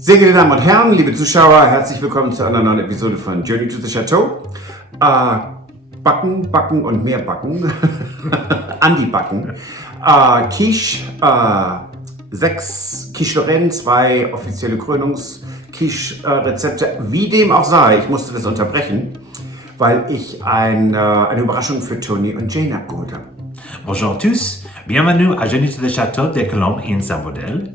Sehr geehrte Damen und Herren, liebe Zuschauer, herzlich willkommen zu einer neuen Episode von Journey to the Chateau. Backen, backen und mehr backen. Andi backen. Quiche, 6 Quiche Lorraine, 2 offizielle Krönungs-Quiche-Rezepte. Wie dem auch sei, ich musste das unterbrechen, weil ich eine Überraschung für Tony und Jane abgeholt habe. Bonjour à tous, bienvenue à Journey to the Château des Colombes in Saint-Vaudel.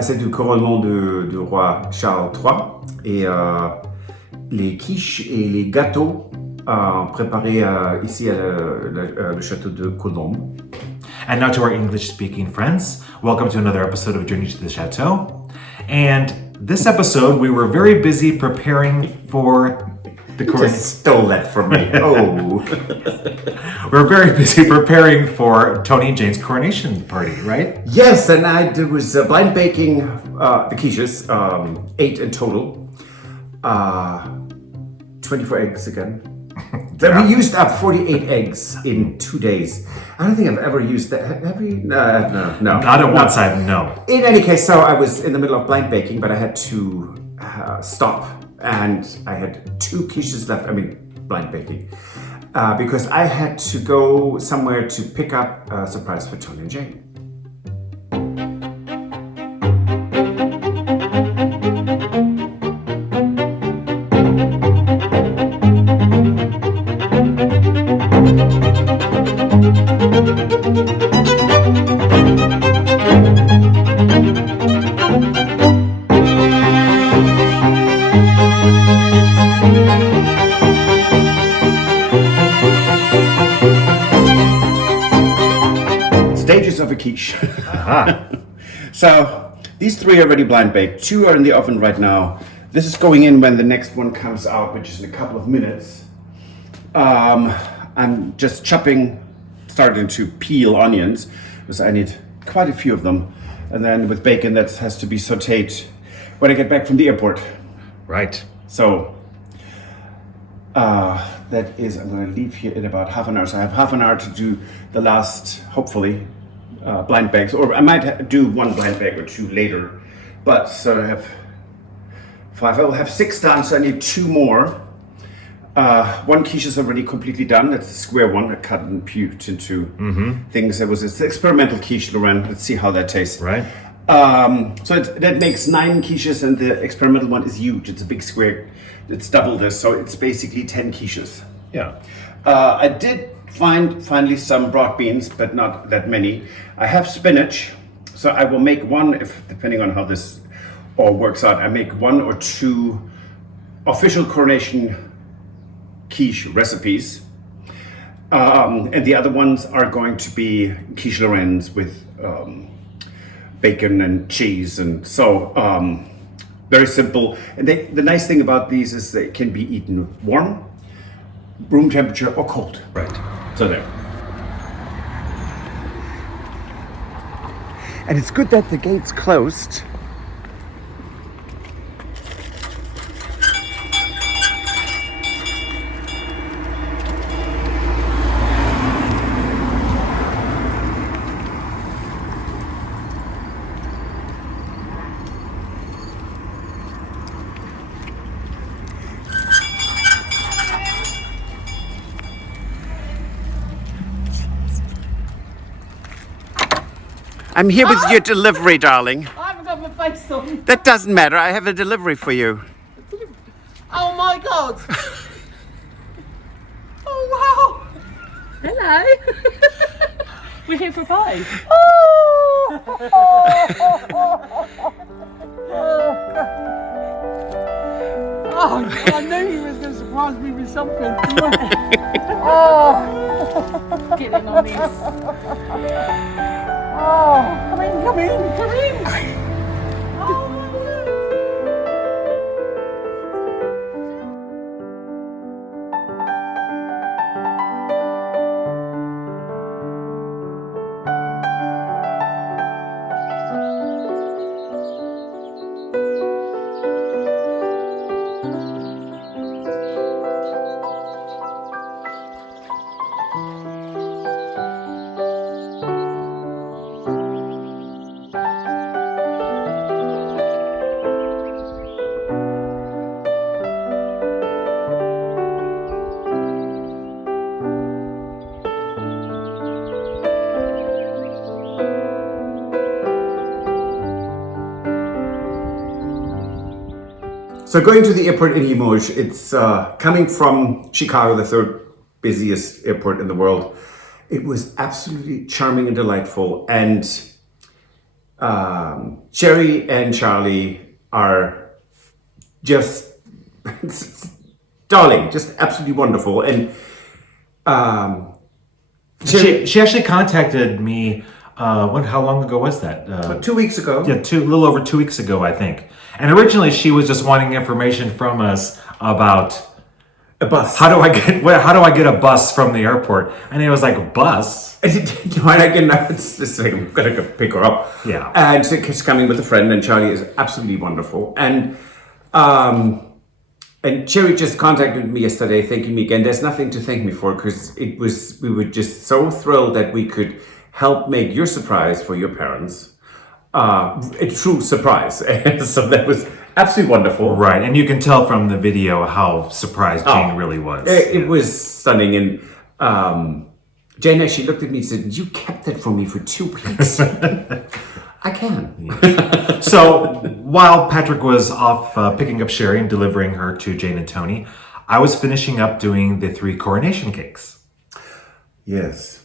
C'est du couronnement du roi Charles III et les quiches et les gâteaux préparés ici à le château de Colombes. And now to our English-speaking friends, welcome to another episode of Journey to the Chateau. And this episode, we were very busy preparing for the You just stole that from me. Oh. We're very busy preparing for Tony and Jane's coronation party, right? Yes, and I was blind baking the quiches, 8 in total. 24 eggs again. Yeah. We used up 48 eggs in 2 days. I don't think I've ever used that. Have we? No. Not at one side, no. In any case, so I was in the middle of blind baking, but I had to stop. And I had 2 quiches left, blind baking. Because I had to go somewhere to pick up a surprise for Tony and Jane. Stages of a quiche. So these 3 are already blind baked. 2 are in the oven right now. This is going in when the next one comes out, which is in a couple of minutes. I'm just starting to peel onions because I need quite a few of them. And then with bacon that has to be sauteed when I get back from the airport. Right. So that is, I'm going to leave here in about half an hour. So I have half an hour to do the last, hopefully, blind bags. Or I might do 1 blind bag or 2 later. But so I have 5. I will have 6 done, so I need 2 more. 1 quiche is already completely done. That's the square one. I cut and puked into things. It's an experimental quiche, Lorraine. Let's see how that tastes. Right. So that makes 9 quiches, and the experimental one is huge. It's a big square. It's double this, so it's basically 10 quiches. Yeah. I did find finally some broad beans, but not that many. I have spinach, so I will make 1, depending on how this all works out, I make 1 or 2 official coronation quiche recipes. And the other ones are going to be quiche Lorraines with bacon and cheese, and so very simple. And the nice thing about these is they can be eaten warm, room temperature, or cold. Right. So there. And it's good that the gate's closed. I'm here with your delivery, darling. I haven't got my face on. That doesn't matter. I have a delivery for you. Oh my god. Oh wow. Hello. We're here for a pie. Oh, I knew you was going to surprise me with something. Oh. Get in on this. Oh, come in. Oh my word. So going to the airport in Limoges, it's coming from Chicago, the third busiest airport in the world. It was absolutely charming and delightful. And Sherri and Charlie are just darling, just absolutely wonderful. And She actually contacted me. How long ago was that? 2 weeks ago. Yeah, a little over 2 weeks ago, I think. And originally, she was just wanting information from us about A bus. how do I get a bus from the airport? And it was like, bus? It's like, I'm gonna go pick her up. Yeah. And so she's coming with a friend, and Charlie is absolutely wonderful. And Sherri just contacted me yesterday, thanking me again. There's nothing to thank me for, because we were just so thrilled that we could help make your surprise for your parents a true surprise. So that was absolutely wonderful. Right, and you can tell from the video how surprised Jane really was. It was stunning. And Jane actually looked at me and said, "You kept that for me for 2 weeks." I can. So while Patrick was off picking up Sherri and delivering her to Jane and Tony, I was finishing up doing the 3 coronation cakes. Yes.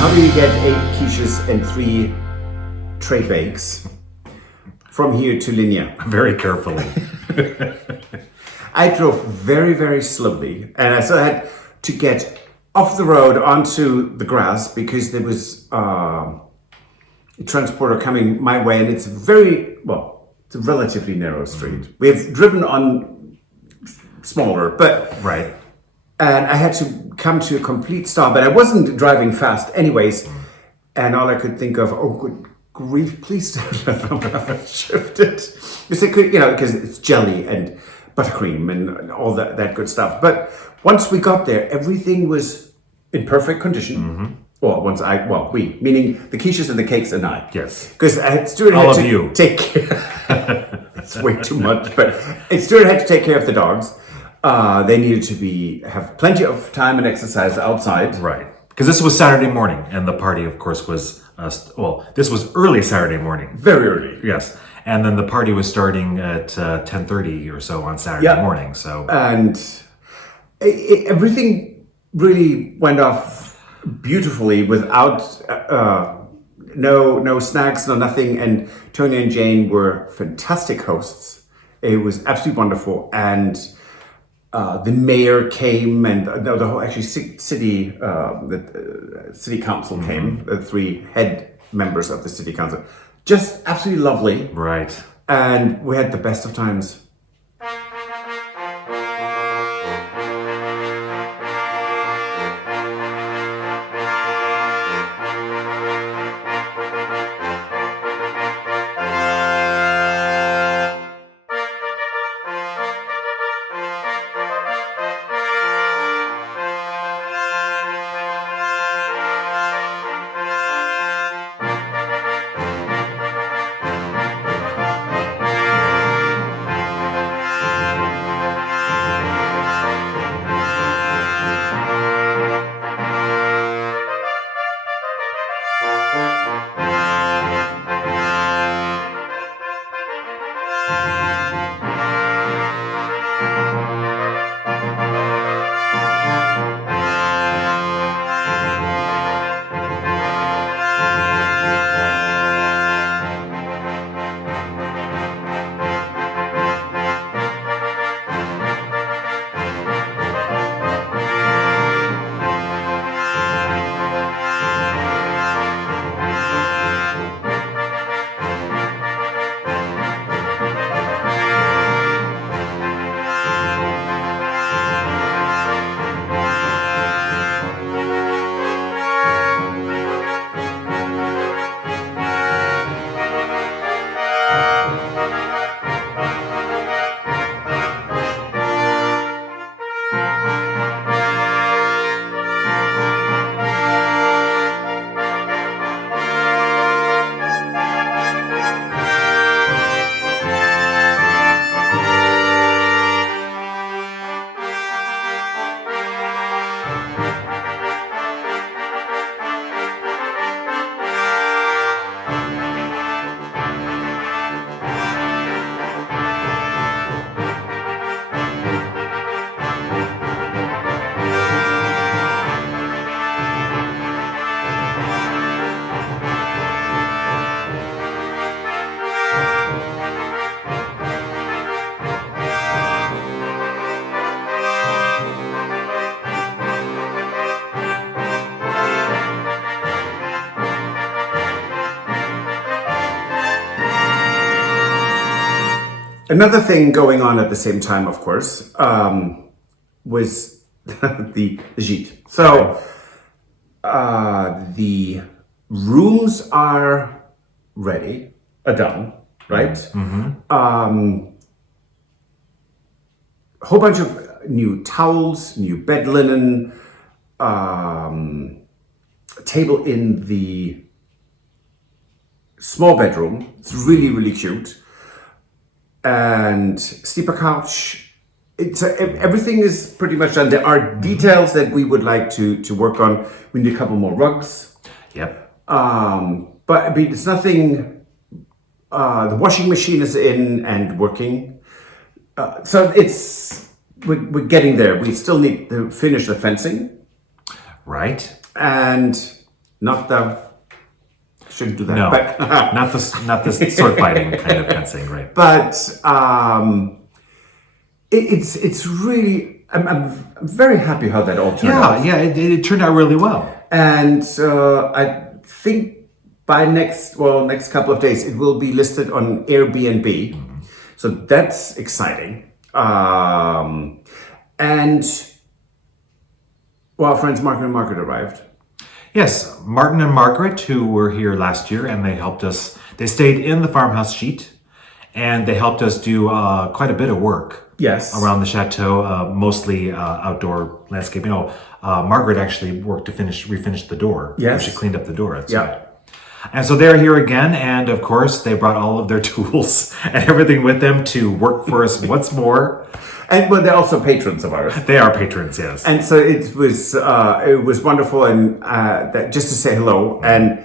How do you get 8 quiches and 3 tray bakes from here to Lignières? Very carefully. I drove very, very slowly, and I still had to get off the road onto the grass because there was a transporter coming my way, and it's it's a relatively narrow street. We've driven on smaller, but Right. and I had to come to a complete stop, but I wasn't driving fast anyways, and all I could think of, oh good grief, please don't let them have it shifted. Because it could, because it's jelly, and buttercream and all that good stuff. But once we got there, everything was in perfect condition. Well, we, meaning the quiches and the cakes and I. Yes. Because Stuart All had of to you. take care. That's way too much. But Stuart had to take care of the dogs. They needed to have plenty of time and exercise outside. Right. Because this was Saturday morning, and the party, of course, was, this was early Saturday morning. Very early. Yes. And then the party was starting at 10:30 or so on Saturday morning. So And everything really went off beautifully without no snags, no nothing. And Tony and Jane were fantastic hosts. It was absolutely wonderful. And the mayor came, and the whole city council came. The 3 head members of the city council, just absolutely lovely. right. And we had the best of times. Another thing going on at the same time, of course, was the gîte. So the rooms are ready, are done, right? Whole bunch of new towels, new bed linen, table in the small bedroom. It's really, really cute. And sleeper couch. Everything is pretty much done. There are details that we would like to work on. We need a couple more rugs. Yep. But I mean, it's nothing. The washing machine is in and working. So we're getting there. We still need to finish the fencing. Right. And not the. Shouldn't do that. No, But, not this sword fighting kind of fencing, right? but it's really. I'm very happy how that all turned out. Yeah, it turned out really well. And I think by next couple of days, it will be listed on Airbnb. So that's exciting. And our friends Mark and Margaret arrived. Yes, Martin and Margaret, who were here last year, and they helped us. They stayed in the farmhouse sheet, and they helped us do quite a bit of work Yes. around the chateau, mostly outdoor landscaping. Margaret actually worked to refinish the door. Yes. She cleaned up the door. That's Yeah. right. And so they're here again, and of course they brought all of their tools and everything with them to work for us once more. And well, they're also patrons of ours. They are patrons, yes. And so it was wonderful, and that just to say hello. And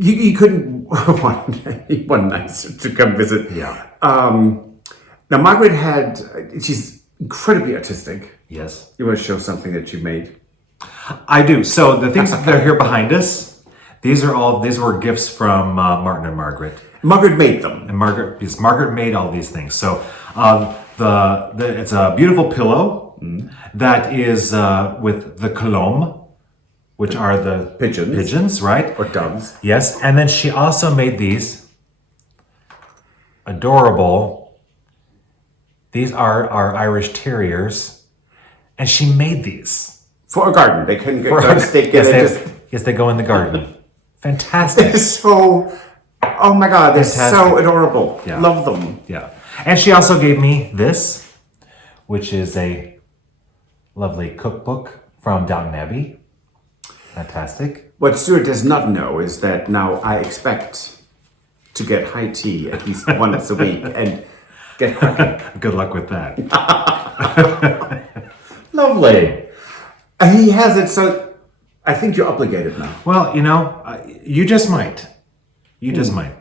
you couldn't want anyone nicer to come visit. Yeah. Now Margaret she's incredibly artistic. Yes. You want to show something that you made? I do. So the things that are here behind us, these were gifts from Martin and Margaret. Margaret made them. And Margaret made all these things. So it's a beautiful pillow that is with the colombe, which are the pigeons, right? Or doves. Yes. And then she also made these adorable. These are our Irish Terriers, and she made these. For a garden. They can get Yes, they go in the garden. Fantastic. So, oh my God, they're so adorable. Yeah. Love them. Yeah. And she also gave me this, which is a lovely cookbook from Downton Abbey. Fantastic. What Stuart does not know is that now I expect to get high tea at least once a week and get cracking. Good luck with that. Lovely. He has it, so I think you're obligated now. Well, you just might. You just might.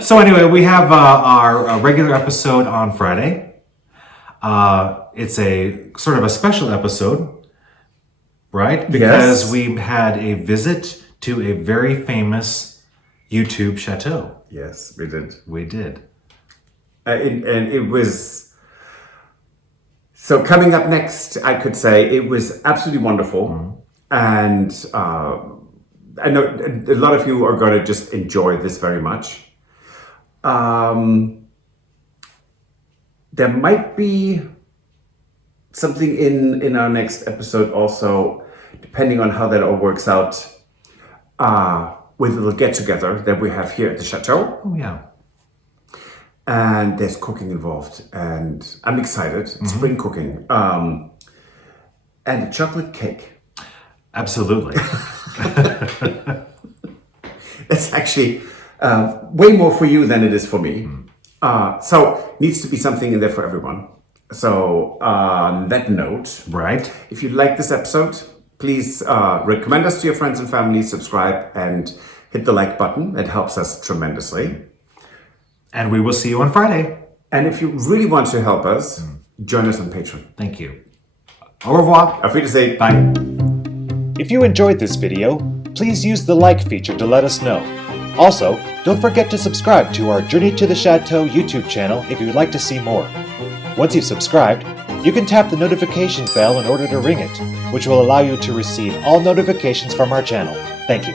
So anyway, we have our regular episode on Friday. It's a sort of a special episode, right? Because we had a visit to a very famous YouTube chateau. Yes, we did. We did. And it was... So coming up next, I could say it was absolutely wonderful. And I know a lot of you are going to just enjoy this very much. There might be something in our next episode also, depending on how that all works out, with a little get-together that we have here at the Chateau. Oh, yeah. And there's cooking involved, and I'm excited. It's spring cooking. And a chocolate cake. Absolutely. It's actually way more for you than it is for me. So needs to be something in there for everyone. So on that note, Right. if you like this episode, please recommend us to your friends and family, subscribe, and hit the like button. It helps us tremendously. And we will see you on Friday. And if you really want to help us, join us on Patreon. Thank you. Au revoir. Auf Wiedersehen. Bye. If you enjoyed this video, please use the like feature to let us know. Also, don't forget to subscribe to our Journey to the Chateau YouTube channel if you would like to see more. Once you've subscribed, you can tap the notification bell in order to ring it, which will allow you to receive all notifications from our channel. Thank you.